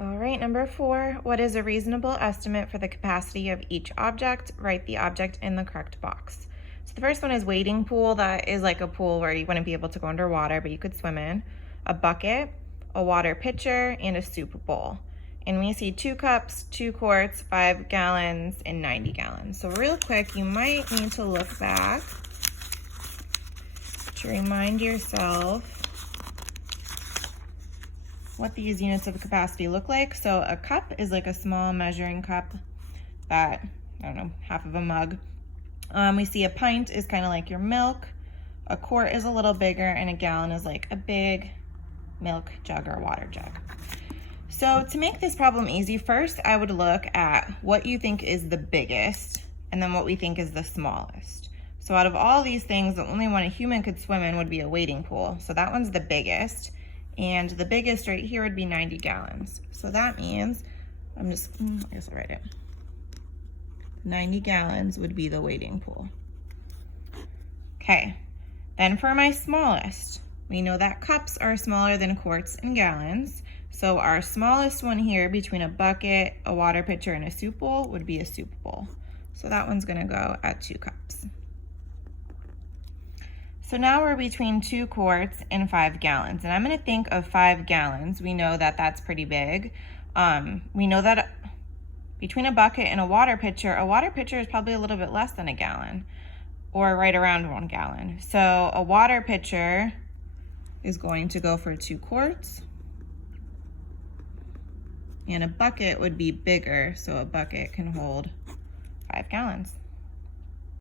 All right, number 4, what is a reasonable estimate for the capacity of each object? Write the object in the correct box. So the first one is wading pool. That is like a pool where you wouldn't be able to go underwater, but you could swim in. A bucket, a water pitcher, and a soup bowl. And we see 2 cups, 2 quarts, 5 gallons, and 90 gallons. So real quick, you might need to look back to remind yourself what these units of capacity look like. So a cup is like a small measuring cup that, I don't know, half of a mug. We see a pint is kind of like your milk, a quart is a little bigger, and a gallon is like a big milk jug or water jug. So to make this problem easy, first I would look at what you think is the biggest and then what we think is the smallest. So out of all these things, the only one a human could swim in would be a wading pool. So that one's the biggest. And the biggest right here would be 90 gallons. So that means, I guess I'll write it. 90 gallons would be the wading pool. Okay, then for my smallest, we know that cups are smaller than quarts and gallons. So our smallest one here between a bucket, a water pitcher, and a soup bowl would be a soup bowl. So that one's gonna go at 2 cups. So now we're between 2 quarts and 5 gallons. And I'm gonna think of 5 gallons. We know that that's pretty big. We know that between a bucket and a water pitcher is probably a little bit less than a gallon, or right around 1 gallon. So a water pitcher is going to go for 2 quarts. And a bucket would be bigger, so a bucket can hold 5 gallons.